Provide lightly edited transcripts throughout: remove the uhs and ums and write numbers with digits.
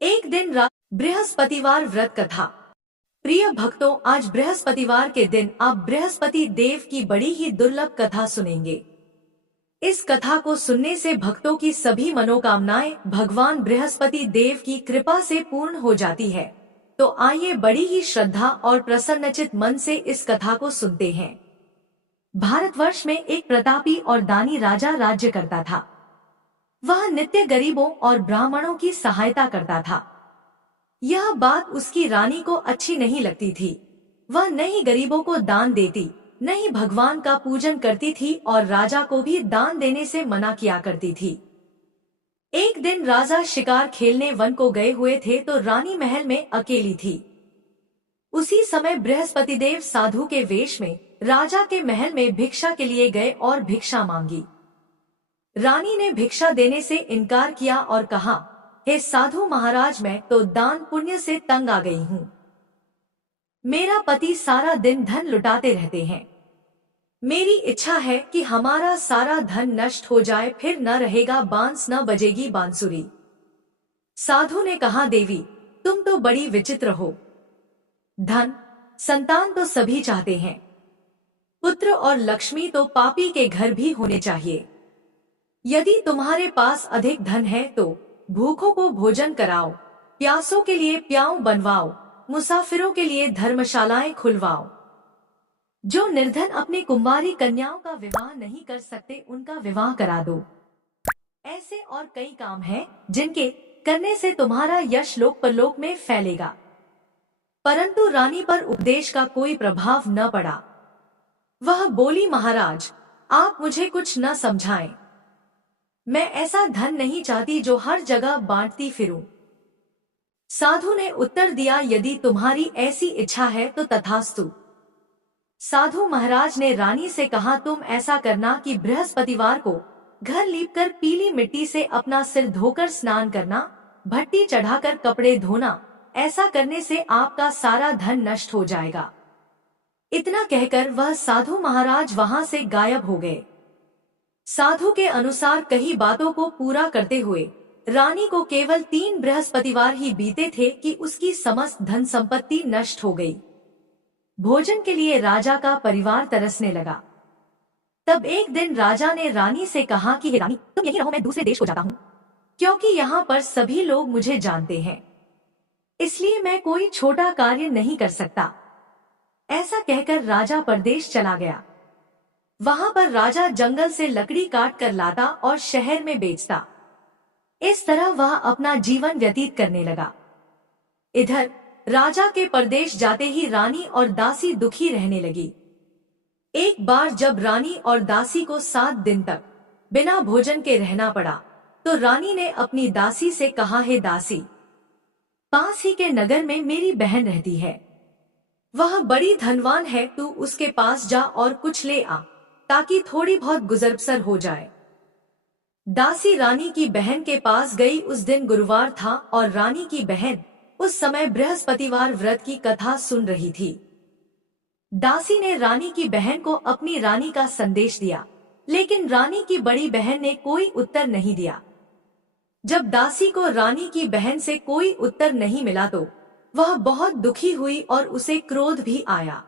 एक दिन रात बृहस्पतिवार व्रत कथा। प्रिय भक्तों, आज बृहस्पतिवार के दिन आप बृहस्पति देव की बड़ी ही दुर्लभ कथा सुनेंगे। इस कथा को सुनने से भक्तों की सभी मनोकामनाएं भगवान बृहस्पति देव की कृपा से पूर्ण हो जाती है। तो आइए बड़ी ही श्रद्धा और प्रसन्नचित मन से इस कथा को सुनते हैं। भारतवर्ष में एक प्रतापी और दानी राजा राज्य करता था। वह नित्य गरीबों और ब्राह्मणों की सहायता करता था। यह बात उसकी रानी को अच्छी नहीं लगती थी। वह न ही गरीबों को दान देती, न ही भगवान का पूजन करती थी और राजा को भी दान देने से मना किया करती थी। एक दिन राजा शिकार खेलने वन को गए हुए थे तो रानी महल में अकेली थी। उसी समय बृहस्पतिदेव साधु के वेश में राजा के महल में भिक्षा के लिए गए और भिक्षा मांगी। रानी ने भिक्षा देने से इनकार किया और कहा, हे साधु महाराज, मैं तो दान पुण्य से तंग आ गई हूँ। मेरा पति सारा दिन धन लुटाते रहते हैं। मेरी इच्छा है कि हमारा सारा धन नष्ट हो जाए, फिर न रहेगा बांस, न बजेगी बांसुरी। साधु ने कहा, देवी तुम तो बड़ी विचित्र हो। धन संतान तो सभी चाहते हैं, पुत्र और लक्ष्मी तो पापी के घर भी होने चाहिए। यदि तुम्हारे पास अधिक धन है तो भूखों को भोजन कराओ, प्यासों के लिए प्याऊ बनवाओ, मुसाफिरों के लिए धर्मशालाएं खुलवाओ। जो निर्धन अपनी कुंवारी कन्याओं का विवाह नहीं कर सकते, उनका विवाह करा दो। ऐसे और कई काम हैं जिनके करने से तुम्हारा यश लोक परलोक में फैलेगा। परंतु रानी पर उपदेश का कोई प्रभाव न पड़ा। वह बोली, महाराज आप मुझे कुछ न समझाएं। मैं ऐसा धन नहीं चाहती जो हर जगह बांटती फिरूं। साधु ने उत्तर दिया, यदि तुम्हारी ऐसी इच्छा है तो तथास्तु। साधु महाराज ने रानी से कहा, तुम ऐसा करना कि बृहस्पतिवार को घर लीपकर पीली मिट्टी से अपना सिर धोकर स्नान करना, भट्टी चढ़ाकर कपड़े धोना। ऐसा करने से आपका सारा धन नष्ट हो जाएगा। इतना कहकर वह साधु महाराज वहां से गायब हो गए। साधु के अनुसार कई बातों को पूरा करते हुए रानी को केवल 3 बृहस्पतिवार ही बीते थे कि उसकी समस्त धन संपत्ति नष्ट हो गई। भोजन के लिए राजा का परिवार तरसने लगा। तब एक दिन राजा ने रानी से कहा कि हे रानी, तुम यहीं रहो, मैं दूसरे देश को जाता हूँ, क्योंकि यहाँ पर सभी लोग मुझे जानते हैं, इसलिए मैं कोई छोटा कार्य नहीं कर सकता। ऐसा कहकर राजा परदेश चला गया। वहां पर राजा जंगल से लकड़ी काट कर लाता और शहर में बेचता। इस तरह वह अपना जीवन व्यतीत करने लगा। इधर राजा के परदेश जाते ही रानी और दासी दुखी रहने लगी। एक बार जब रानी और दासी को 7 दिन तक बिना भोजन के रहना पड़ा तो रानी ने अपनी दासी से कहा, हे दासी, पास ही के नगर में मेरी बहन रहती है। वह बड़ी धनवान है, तू उसके पास जा और कुछ ले आ ताकि थोड़ी बहुत गुजर बसर हो जाए। दासी रानी की बहन के पास गई। उस दिन गुरुवार था और रानी की बहन उस समय बृहस्पतिवार व्रत की कथा सुन रही थी। दासी ने रानी की बहन को अपनी रानी का संदेश दिया, लेकिन रानी की बड़ी बहन ने कोई उत्तर नहीं दिया। जब दासी को रानी की बहन से कोई उत्तर नहीं मिला तो वह बहुत दुखी हुई और उसे क्रोध भी आया।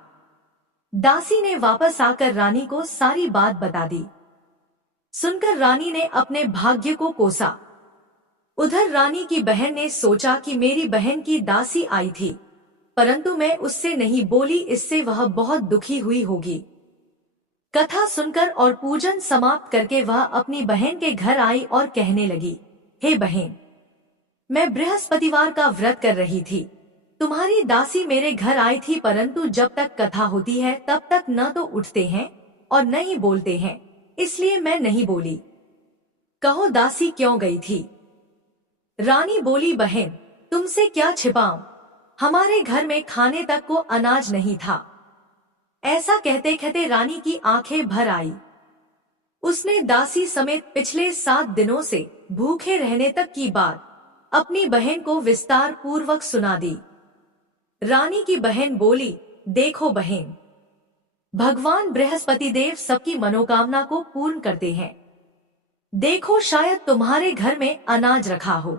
दासी ने वापस आकर रानी को सारी बात बता दी। सुनकर रानी ने अपने भाग्य को कोसा। उधर रानी की बहन ने सोचा कि मेरी बहन की दासी आई थी, परंतु मैं उससे नहीं बोली, इससे वह बहुत दुखी हुई होगी। कथा सुनकर और पूजन समाप्त करके वह अपनी बहन के घर आई और कहने लगी, हे बहन, मैं बृहस्पतिवार का व्रत कर रही थी। तुम्हारी दासी मेरे घर आई थी, परंतु जब तक कथा होती है तब तक न तो उठते हैं और न ही बोलते हैं, इसलिए मैं नहीं बोली। कहो दासी क्यों गई थी? रानी बोली, बहन तुमसे क्या छिपाऊं, हमारे घर में खाने तक को अनाज नहीं था। ऐसा कहते कहते रानी की आंखें भर आई। उसने दासी समेत पिछले 7 दिनों से भूखे रहने तक की बात अपनी बहन को विस्तार पूर्वक सुना दी। रानी की बहन बोली, देखो बहन, भगवान बृहस्पति देव सबकी मनोकामना को पूर्ण करते हैं। देखो शायद तुम्हारे घर में अनाज रखा हो।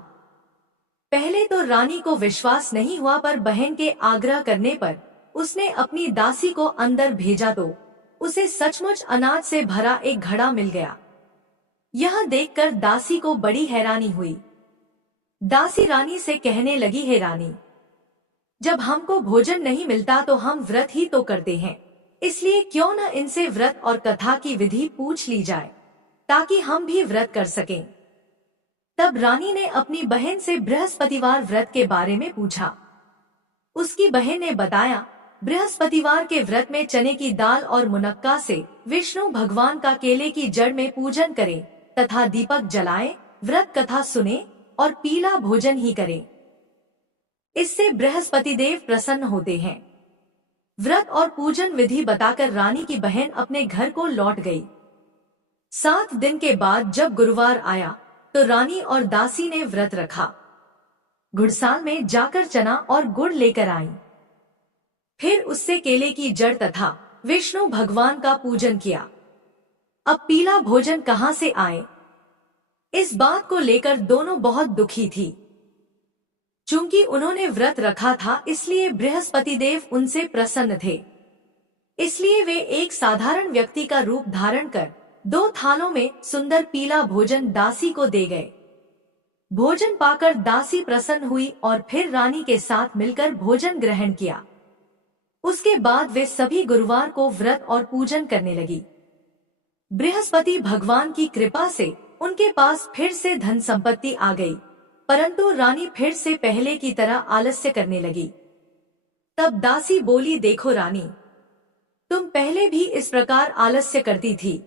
पहले तो रानी को विश्वास नहीं हुआ, पर बहन के आग्रह करने पर उसने अपनी दासी को अंदर भेजा तो उसे सचमुच अनाज से भरा एक घड़ा मिल गया। यह देखकर दासी को बड़ी हैरानी हुई। दासी रानी से कहने लगी, हे रानी, जब हमको भोजन नहीं मिलता तो हम व्रत ही तो करते हैं, इसलिए क्यों न इनसे व्रत और कथा की विधि पूछ ली जाए ताकि हम भी व्रत कर सकें। तब रानी ने अपनी बहन से बृहस्पतिवार व्रत के बारे में पूछा। उसकी बहन ने बताया, बृहस्पतिवार के व्रत में चने की दाल और मुनक्का से विष्णु भगवान का केले की जड़ में पूजन करें तथा दीपक जलाएं, व्रत कथा सुने और पीला भोजन ही करें। इससे बृहस्पति देव प्रसन्न होते हैं। व्रत और पूजन विधि बताकर रानी की बहन अपने घर को लौट गई। 7 दिन के बाद जब गुरुवार आया तो रानी और दासी ने व्रत रखा। घुड़साल में जाकर चना और गुड़ लेकर आई। फिर उससे केले की जड़ तथा विष्णु भगवान का पूजन किया। अब पीला भोजन कहां से आए, इस बात को लेकर दोनों बहुत दुखी थी। चूंकि उन्होंने व्रत रखा था इसलिए बृहस्पति देव उनसे प्रसन्न थे, इसलिए वे एक साधारण व्यक्ति का रूप धारण कर 2 थालों में सुंदर पीला भोजन दासी को दे गए। भोजन पाकर दासी प्रसन्न हुई और फिर रानी के साथ मिलकर भोजन ग्रहण किया। उसके बाद वे सभी गुरुवार को व्रत और पूजन करने लगी। बृहस्पति भगवान की कृपा से उनके पास फिर से धन संपत्ति आ गई, परंतु रानी फिर से पहले की तरह आलस्य करने लगी। तब दासी बोली, देखो रानी, तुम पहले भी इस प्रकार आलस्य करती थी।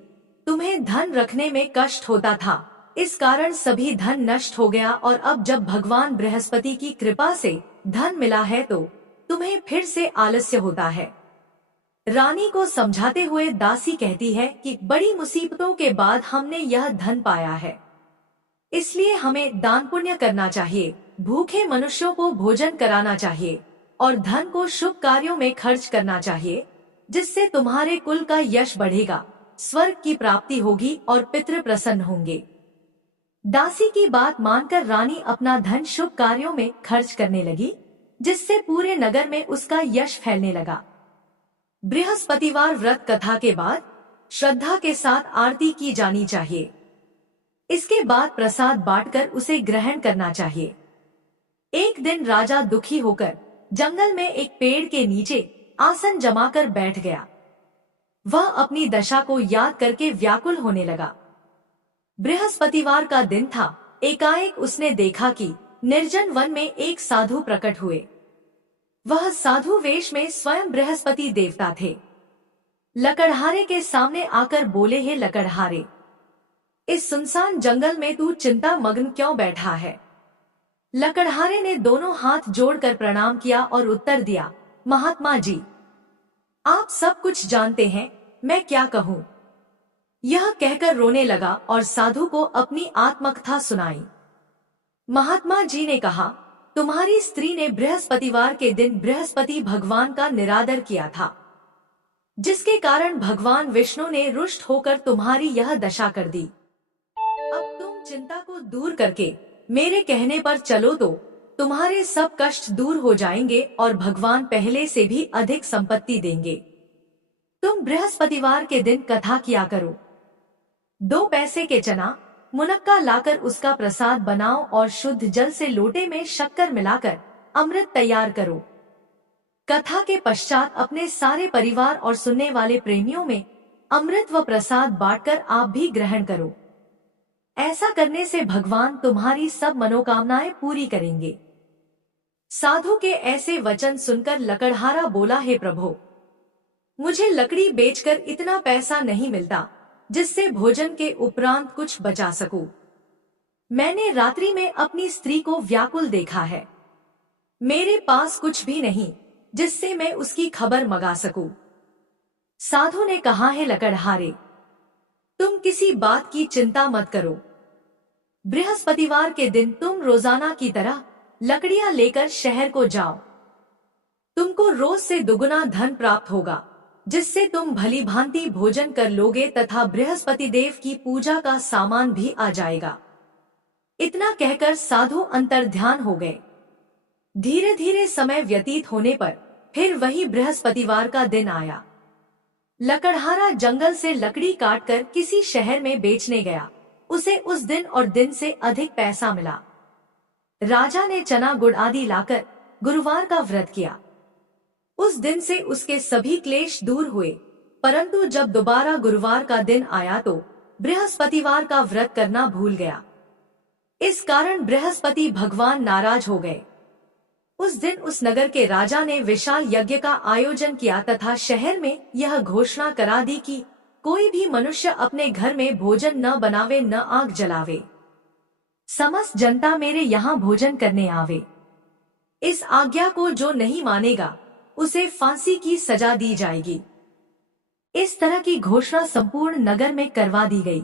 तुम्हें धन रखने में कष्ट होता था, इस कारण सभी धन नष्ट हो गया, और अब जब भगवान बृहस्पति की कृपा से धन मिला है तो तुम्हें फिर से आलस्य होता है। रानी को समझाते हुए दासी कहती है कि बड़ी मुसीबतों के बाद हमने यह धन पाया है, इसलिए हमें दान पुण्य करना चाहिए, भूखे मनुष्यों को भोजन कराना चाहिए और धन को शुभ कार्यों में खर्च करना चाहिए, जिससे तुम्हारे कुल का यश बढ़ेगा, स्वर्ग की प्राप्ति होगी और पितृ प्रसन्न होंगे। दासी की बात मानकर रानी अपना धन शुभ कार्यों में खर्च करने लगी, जिससे पूरे नगर में उसका यश फैलने लगा। बृहस्पतिवार व्रत कथा के बाद श्रद्धा के साथ आरती की जानी चाहिए। इसके बाद प्रसाद बांटकर उसे ग्रहण करना चाहिए। एक दिन राजा दुखी होकर जंगल में एक पेड़ के नीचे आसन जमाकर बैठ गया। वह अपनी दशा को याद करके व्याकुल होने लगा। बृहस्पतिवार का दिन था। एकाएक उसने देखा कि निर्जन वन में एक साधु प्रकट हुए। वह साधु वेश में स्वयं बृहस्पति देवता थे। लकड़हारे के सामने आकर बोले, हे लकड़हारे, इस सुनसान जंगल में तू चिंता मग्न क्यों बैठा है? लकड़हारे ने दोनों हाथ जोड़कर प्रणाम किया और उत्तर दिया, महात्मा जी, आप सब कुछ जानते हैं, मैं क्या कहूँ। यह कहकर रोने लगा और साधु को अपनी आत्मकथा सुनाई। महात्मा जी ने कहा, तुम्हारी स्त्री ने बृहस्पतिवार के दिन बृहस्पति भगवान का निरादर किया था, जिसके कारण भगवान विष्णु ने रुष्ट होकर तुम्हारी यह दशा कर दी। अब तुम चिंता को दूर करके मेरे कहने पर चलो तो तुम्हारे सब कष्ट दूर हो जाएंगे और भगवान पहले से भी अधिक संपत्ति देंगे। तुम बृहस्पतिवार के दिन कथा किया करो। 2 पैसे के चना मुनक्का लाकर उसका प्रसाद बनाओ और शुद्ध जल से लोटे में शक्कर मिलाकर अमृत तैयार करो। कथा के पश्चात अपने सारे परिवार और सुनने वाले प्रेमियों में अमृत व प्रसाद बांटकर आप भी ग्रहण करो। ऐसा करने से भगवान तुम्हारी सब मनोकामनाएं पूरी करेंगे। साधु के ऐसे वचन सुनकर लकड़हारा बोला, हे प्रभु, मुझे लकड़ी बेचकर इतना पैसा नहीं मिलता जिससे भोजन के उपरांत कुछ बचा सकूं। मैंने रात्रि में अपनी स्त्री को व्याकुल देखा है। मेरे पास कुछ भी नहीं जिससे मैं उसकी खबर मंगा सकूं। साधु ने कहा, है लकड़हारे, तुम किसी बात की चिंता मत करो। बृहस्पतिवार के दिन तुम रोजाना की तरह लकड़ियां लेकर शहर को जाओ। तुमको रोज से दुगुना धन प्राप्त होगा, जिससे तुम भली भांति भोजन कर लोगे तथा बृहस्पति देव की पूजा का सामान भी आ जाएगा। इतना कहकर साधु अंतर्ध्यान हो गए। धीरे धीरे समय व्यतीत होने पर फिर वही बृहस्पतिवार का दिन आया। लकड़हारा जंगल से लकड़ी काटकर किसी शहर में बेचने गया। उसे उस दिन और दिन से अधिक पैसा मिला। राजा ने चना गुड़ आदि लाकर गुरुवार का व्रत किया। उस दिन से उसके सभी क्लेश दूर हुए। परंतु जब दोबारा गुरुवार का दिन आया तो बृहस्पतिवार का व्रत करना भूल गया। इस कारण बृहस्पति भगवान नाराज हो गए। उस दिन उस नगर के राजा ने विशाल यज्ञ का आयोजन किया तथा शहर में यह घोषणा करा दी कि कोई भी मनुष्य अपने घर में भोजन न बनावे न आग जलावे। समस्त जनता मेरे यहाँ भोजन करने आवे। इस आज्ञा को जो नहीं मानेगा उसे फांसी की सजा दी जाएगी। इस तरह की घोषणा संपूर्ण नगर में करवा दी गई।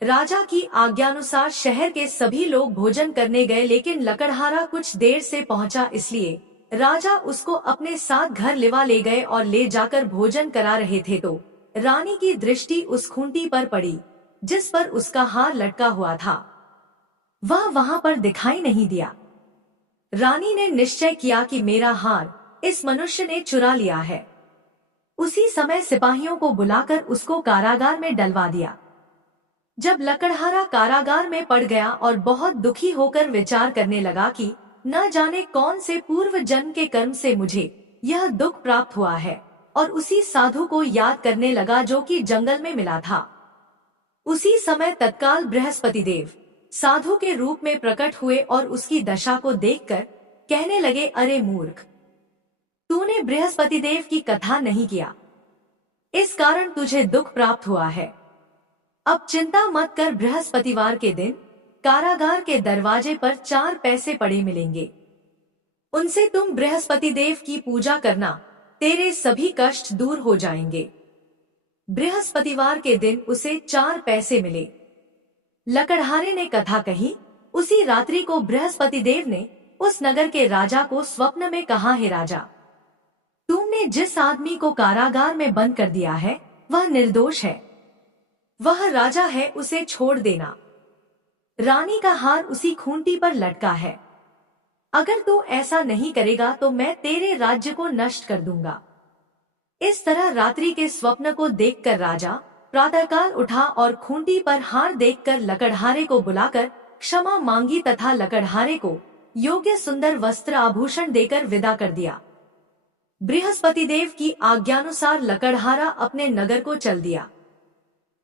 राजा की आज्ञानुसार शहर के सभी लोग भोजन करने गए, लेकिन लकड़हारा कुछ देर से पहुंचा, इसलिए राजा उसको अपने साथ घर लिवा ले गए और ले जाकर भोजन करा रहे थे तो रानी की दृष्टि उस खूंटी पर पड़ी जिस पर उसका हार लटका हुआ था। वह वहां पर दिखाई नहीं दिया। रानी ने निश्चय किया कि मेरा हार इस मनुष्य ने चुरा लिया है। उसी समय सिपाहियों को बुलाकर उसको कारागार में डलवा दिया। जब लकड़हारा कारागार में पड़ गया और बहुत दुखी होकर विचार करने लगा कि न जाने कौन से पूर्व जन्म के कर्म से मुझे यह दुख प्राप्त हुआ है, और उसी साधु को याद करने लगा जो कि जंगल में मिला था। उसी समय तत्काल बृहस्पति देव साधु के रूप में प्रकट हुए और उसकी दशा को देखकर कहने लगे, अरे मूर्ख, तूने बृहस्पति देव की कथा नहीं किया, इस कारण तुझे दुख प्राप्त हुआ है। अब चिंता मत कर, बृहस्पतिवार के दिन कारागार के दरवाजे पर 4 पैसे पड़े मिलेंगे। उनसे तुम बृहस्पति देव की पूजा करना, तेरे सभी कष्ट दूर हो जाएंगे। बृहस्पतिवार के दिन उसे 4 पैसे मिले। लकड़हारे ने कथा कही। उसी रात्रि को बृहस्पति देव ने उस नगर के राजा को स्वप्न में कहा, हे राजा, तुमने जिस आदमी को कारागार में बंद कर दिया है वह निर्दोष है। वह राजा है, उसे छोड़ देना। रानी का हार उसी खूंटी पर लटका है। अगर तू ऐसा नहीं करेगा तो मैं तेरे राज्य को नष्ट कर दूंगा। इस तरह रात्रि के स्वप्न को देखकर राजा प्रातःकाल उठा और खूंटी पर हार देखकर लकड़हारे को बुलाकर क्षमा मांगी तथा लकड़हारे को योग्य सुंदर वस्त्र आभूषण देकर विदा कर दिया। बृहस्पति देव की आज्ञानुसार लकड़हारा अपने नगर को चल दिया।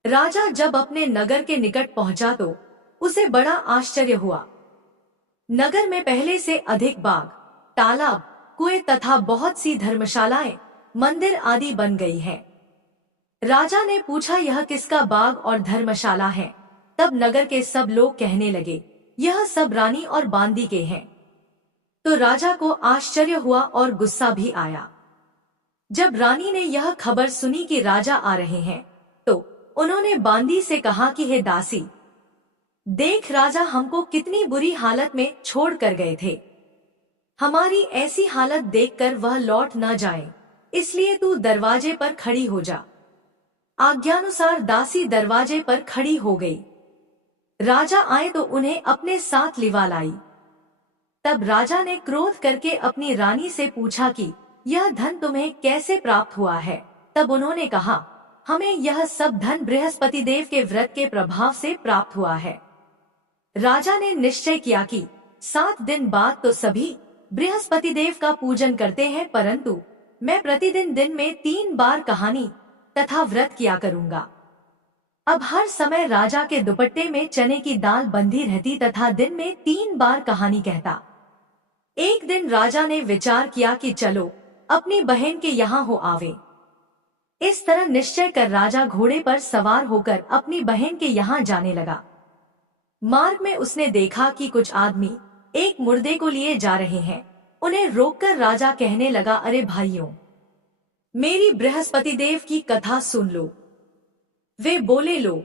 राजा जब अपने नगर के निकट पहुंचा तो उसे बड़ा आश्चर्य हुआ। नगर में पहले से अधिक बाग, तालाब, कुएं तथा बहुत सी धर्मशालाएं, मंदिर आदि बन गई हैं। राजा ने पूछा, यह किसका बाग और धर्मशाला है? तब नगर के सब लोग कहने लगे, यह सब रानी और बांदी के हैं। तो राजा को आश्चर्य हुआ और गुस्सा भी आया। जब रानी ने यह खबर सुनी कि राजा आ रहे हैं तो उन्होंने बांदी से कहा कि हे दासी, देख राजा हमको कितनी बुरी हालत में छोड़ कर गए थे। हमारी ऐसी हालत देखकर वह लौट न जाए, इसलिए तू दरवाजे पर खड़ी हो जा। आज्ञानुसार दासी दरवाजे पर खड़ी हो गई। राजा आए तो उन्हें अपने साथ लिवा लाई। तब राजा ने क्रोध करके अपनी रानी से पूछा कि यह धन तुम्हें कैसे प्राप्त हुआ है? तब उन्होंने कहा, हमें यह सब धन बृहस्पति देव के व्रत के प्रभाव से प्राप्त हुआ है। राजा ने निश्चय किया कि 7 दिन बाद तो सभी बृहस्पति देव का पूजन करते हैं, परंतु मैं प्रतिदिन दिन में 3 बार कहानी तथा व्रत किया करूंगा। अब हर समय राजा के दुपट्टे में चने की दाल बंधी रहती तथा दिन में 3 बार कहानी कहता। एक दिन राजा ने विचार किया कि चलो अपनी बहन के यहाँ हो आवे। इस तरह निश्चय कर राजा घोड़े पर सवार होकर अपनी बहन के यहाँ जाने लगा। मार्ग में उसने देखा कि कुछ आदमी एक मुर्दे को लिए जा रहे हैं। उन्हें रोककर राजा कहने लगा, अरे भाइयों, मेरी बृहस्पति देव की कथा सुन लो। वे बोले, लो,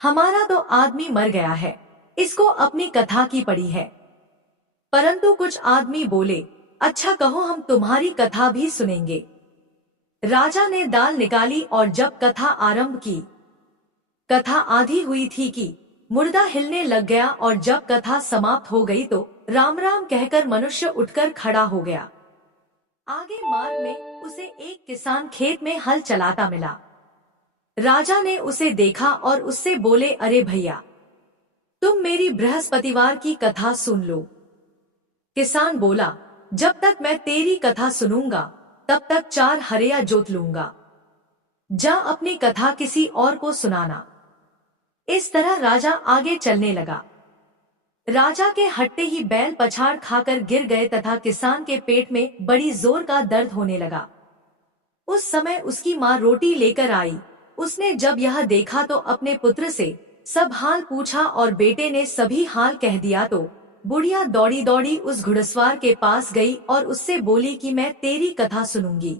हमारा तो आदमी मर गया है, इसको अपनी कथा की पड़ी है। परंतु कुछ आदमी बोले, अच्छा कहो, हम तुम्हारी कथा भी सुनेंगे। राजा ने दाल निकाली और जब कथा आरंभ की, कथा आधी हुई थी कि मुर्दा हिलने लग गया और जब कथा समाप्त हो गई तो राम राम कहकर मनुष्य उठकर खड़ा हो गया। आगे मार्ग में उसे एक किसान खेत में हल चलाता मिला। राजा ने उसे देखा और उससे बोले, अरे भैया, तुम मेरी बृहस्पतिवार की कथा सुन लो। किसान बोला, जब तक मैं तेरी कथा सुनूंगा तब तक 4 हरिया जोत लूंगा। जा अपनी कथा किसी और को सुनाना। इस तरह राजा आगे चलने लगा। राजा के हटते ही बैल पछाड़ खाकर गिर गए तथा किसान के पेट में बड़ी जोर का दर्द होने लगा। उस समय उसकी माँ रोटी लेकर आई। उसने जब यह देखा तो अपने पुत्र से सब हाल पूछा और बेटे ने सभी हाल कह दिया तो बुढ़िया दौड़ी दौड़ी उस घुड़सवार के पास गई और उससे बोली कि मैं तेरी कथा सुनूंगी,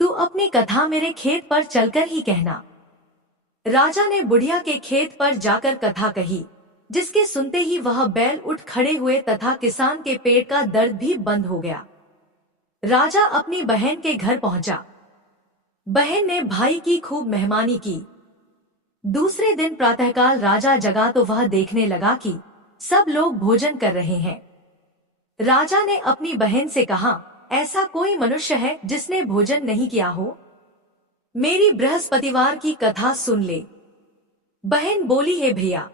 तू अपनी कथा मेरे खेत पर चलकर ही कहना। राजा ने बुढ़िया के खेत पर जाकर कथा कही, जिसके सुनते ही वह बैल उठ खड़े हुए तथा किसान के पेट का दर्द भी बंद हो गया। राजा अपनी बहन के घर पहुंचा। बहन ने भाई की खूब मेहमानी की। दूसरे दिन प्रातःकाल राजा जगा तो वह देखने लगा कि सब लोग भोजन कर रहे हैं। राजा ने अपनी बहन से कहा, ऐसा कोई मनुष्य है जिसने भोजन नहीं किया हो? मेरी बृहस्पतिवार की कथा सुन ले। बहन बोली, है भैया,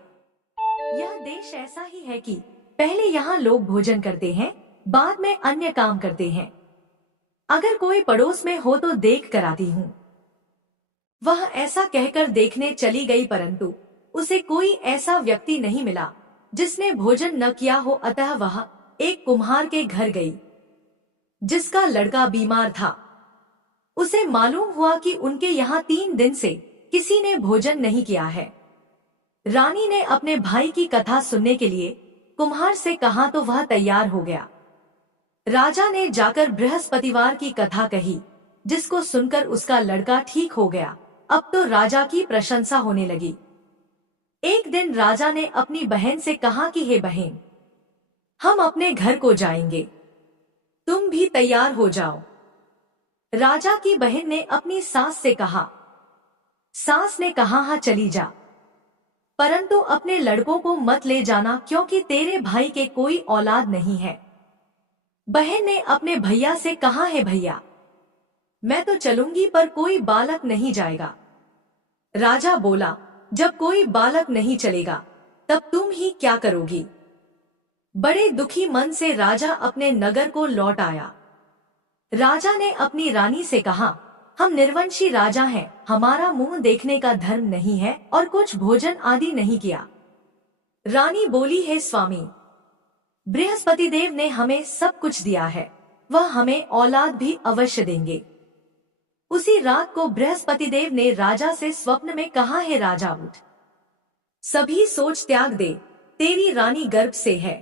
यह देश ऐसा ही है कि पहले यहाँ लोग भोजन करते हैं, बाद में अन्य काम करते हैं। अगर कोई पड़ोस में हो तो देख कर आती हूँ। वह ऐसा कहकर देखने चली गई, परंतु उसे कोई ऐसा व्यक्ति नहीं मिला जिसने भोजन न किया हो। अतः वह एक कुम्हार के घर गई, जिसका लड़का बीमार था। उसे मालूम हुआ कि उनके यहाँ 3 दिन से किसी ने भोजन नहीं किया है। रानी ने अपने भाई की कथा सुनने के लिए कुम्हार से कहा तो वह तैयार हो गया। राजा ने जाकर बृहस्पतिवार की कथा कही, जिसको सुनकर उसका लड़का ठीक हो गया। अब तो राजा की प्रशंसा होने लगी। एक दिन राजा ने अपनी बहन से कहा कि हे बहन, हम अपने घर को जाएंगे, तुम भी तैयार हो जाओ। राजा की बहन ने अपनी सास से कहा। सास ने कहा, हाँ चली जा, परंतु अपने लड़कों को मत ले जाना, क्योंकि तेरे भाई के कोई औलाद नहीं है। बहन ने अपने भैया से कहा, है भैया, मैं तो चलूंगी पर कोई बालक नहीं जाएगा। राजा बोला, जब कोई बालक नहीं चलेगा तब तुम ही क्या करोगी? बड़े दुखी मन से राजा अपने नगर को लौट आया। राजा ने अपनी रानी से कहा, हम निर्वंशी राजा हैं, हमारा मुंह देखने का धर्म नहीं है और कुछ भोजन आदि नहीं किया। रानी बोली, है स्वामी, बृहस्पति देव ने हमें सब कुछ दिया है, वह हमें औलाद भी अवश्य देंगे। उसी रात को बृहस्पति देव ने राजा से स्वप्न में कहा, है राजा, उठ, सभी सोच त्याग दे, तेरी रानी गर्भ से है।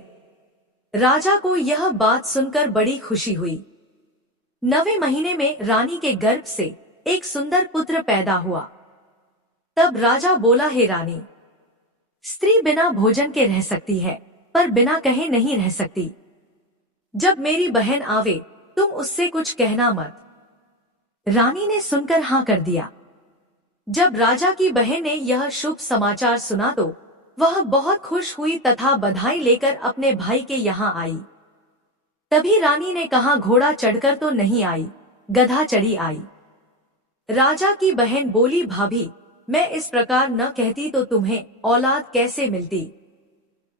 राजा को यह बात सुनकर बड़ी खुशी हुई। 9वें महीने में रानी के गर्भ से एक सुंदर पुत्र पैदा हुआ। तब राजा बोला, हे रानी, स्त्री बिना भोजन के रह सकती है, पर बिना कहे नहीं रह सकती। जब मेरी बहन आवे तुम उससे कुछ कहना मत। रानी ने सुनकर हाँ कर दिया। जब राजा की बहन ने यह शुभ समाचार सुना तो वह बहुत खुश हुई तथा बधाई लेकर अपने भाई के यहाँ आई। तभी रानी ने कहा, घोड़ा चढ़कर तो नहीं आई, गधा चढ़ी आई। राजा की बहन बोली, भाभी, मैं इस प्रकार न कहती तो तुम्हें औलाद कैसे मिलती?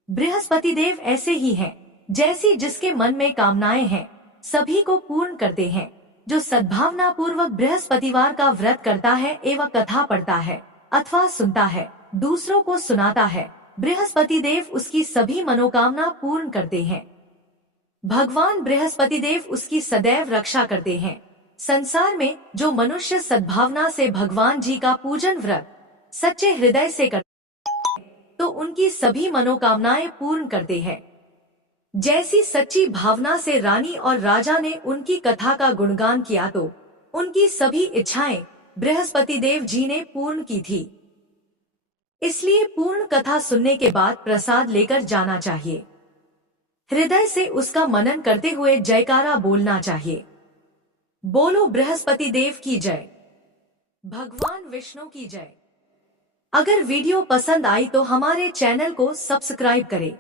बृहस्पति देव ऐसे ही हैं, जैसी जिसके मन में कामनाएं हैं सभी को पूर्ण करते हैं। जो सद्भावना पूर्वक बृहस्पतिवार का व्रत करता है एवं कथा पढ़ता है अथवा सुनता है, दूसरों को सुनाता है, बृहस्पति देव उसकी सभी मनोकामना पूर्ण करते हैं। भगवान बृहस्पति देव उसकी सदैव रक्षा करते हैं। संसार में जो मनुष्य सद्भावना से भगवान जी का पूजन व्रत सच्चे हृदय से करते हैं तो उनकी सभी मनोकामनाएं पूर्ण करते हैं। जैसी सच्ची भावना से रानी और राजा ने उनकी कथा का गुणगान किया तो उनकी सभी इच्छाएं बृहस्पति देव जी ने पूर्ण की थी। इसलिए पूर्ण कथा सुनने के बाद प्रसाद लेकर जाना चाहिए। हृदय से उसका मनन करते हुए जयकारा बोलना चाहिए। बोलो बृहस्पति देव की जय, भगवान विष्णु की जय। अगर वीडियो पसंद आई तो हमारे चैनल को सब्सक्राइब करें